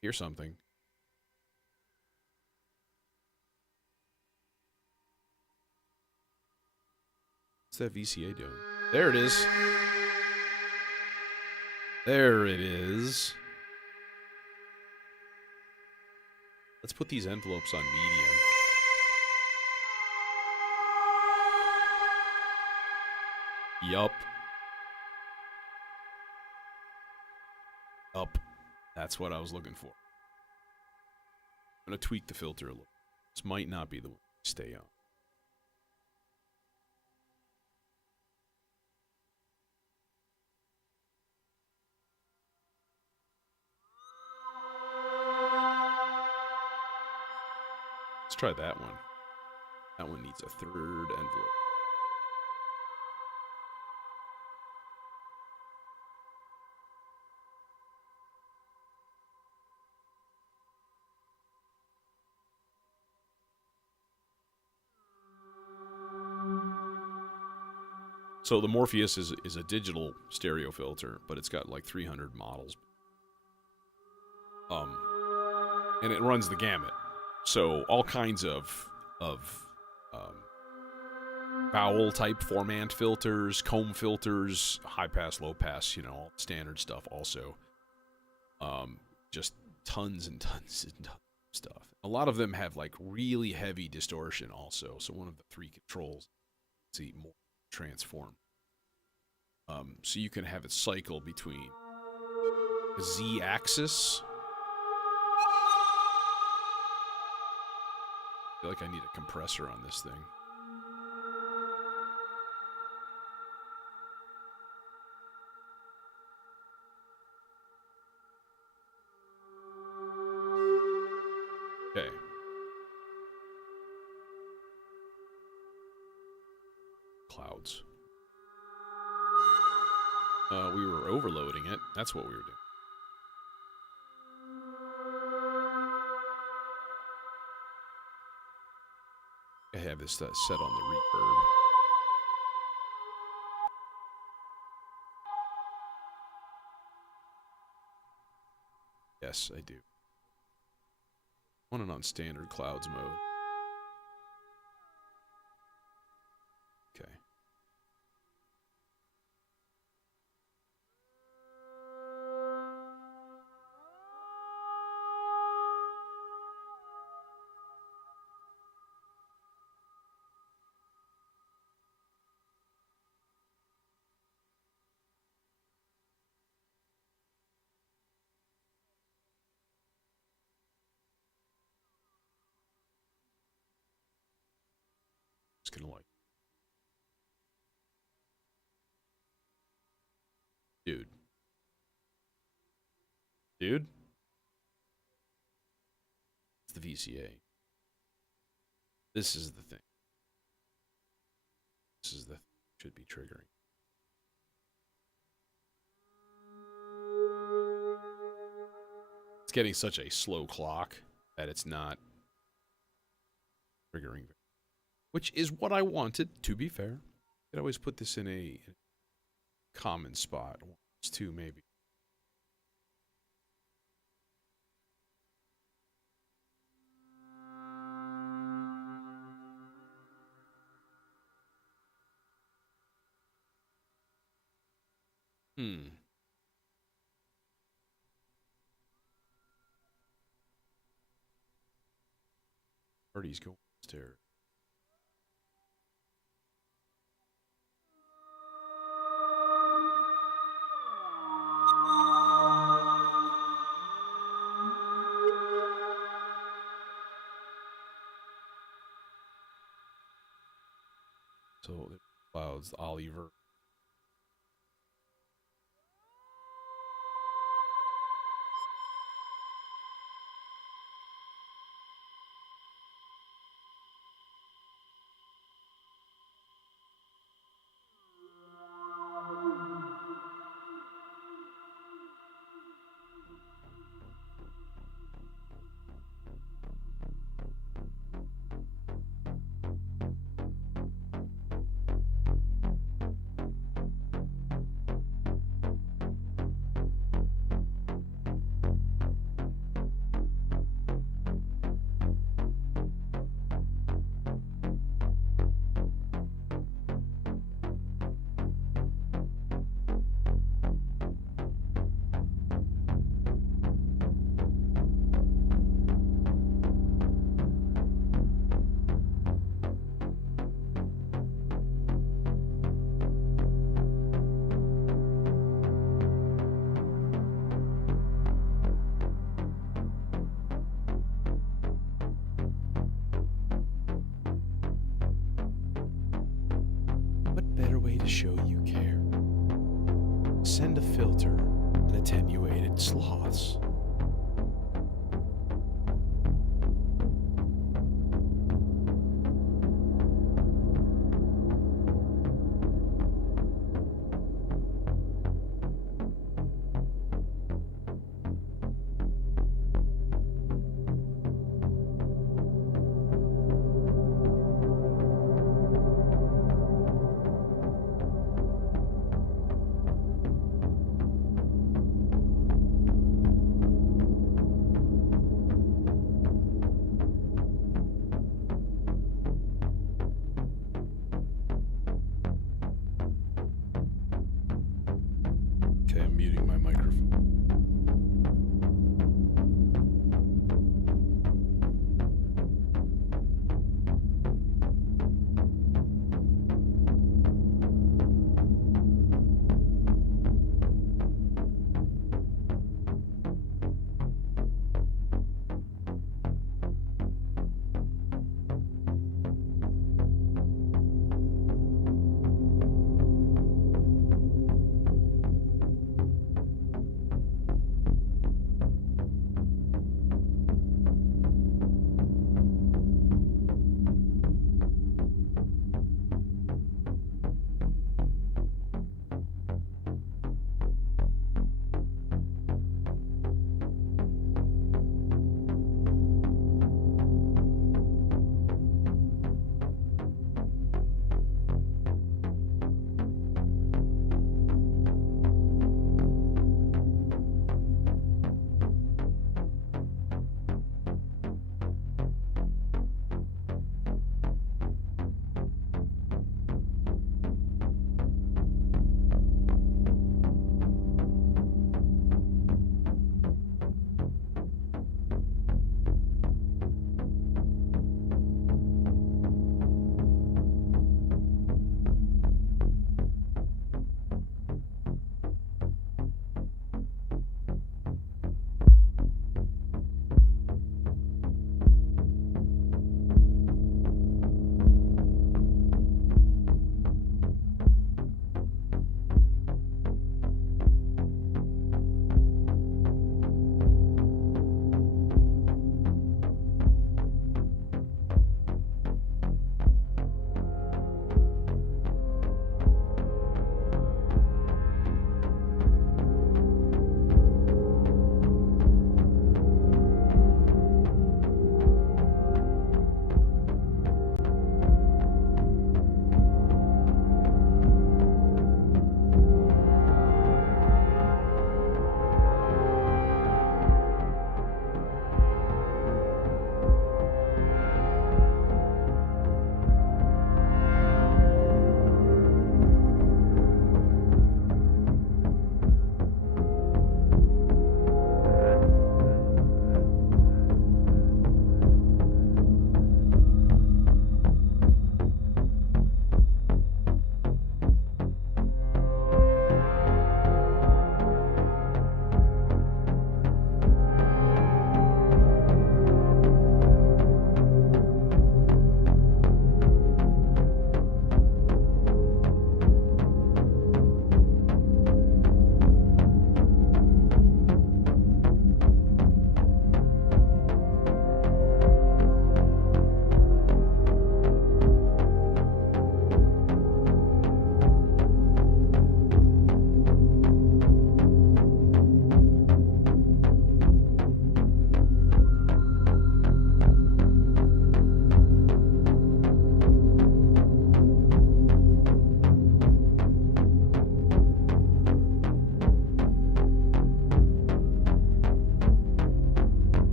Here's something. What's that VCA doing? There it is. There it is. Let's put these envelopes on medium. Yup. Up. That's what I was looking for. I'm going to tweak the filter a little. This might not be the one to stay on. Let's try that one. That one needs a third envelope. So the Morpheus is a digital stereo filter, but it's got like 300 models. And it runs the gamut. So all kinds of vowel type formant filters, comb filters, high pass, low pass, you know, all standard stuff also. Just tons and tons and tons of stuff. A lot of them have like really heavy distortion also. So one of the 3 controls, see, more transform. So you can have it cycle between the Z axis. I feel like I need a compressor on this thing. Okay. Clouds. We were overloading it. That's what we were doing. I have this set on the reverb. Yes, I do. I want it on standard clouds mode. Okay. Just gonna like, dude. It's the VCA. This is the thing. This is the thing that should be triggering. It's getting such a slow clock that it's not triggering. Which is what I wanted, to be fair. You could always put this in a common spot. 1, 2, maybe. Party's going upstairs. So the clouds, Oliver. Show you care. Send a filter and attenuated sloths. Okay, I'm muting my microphone.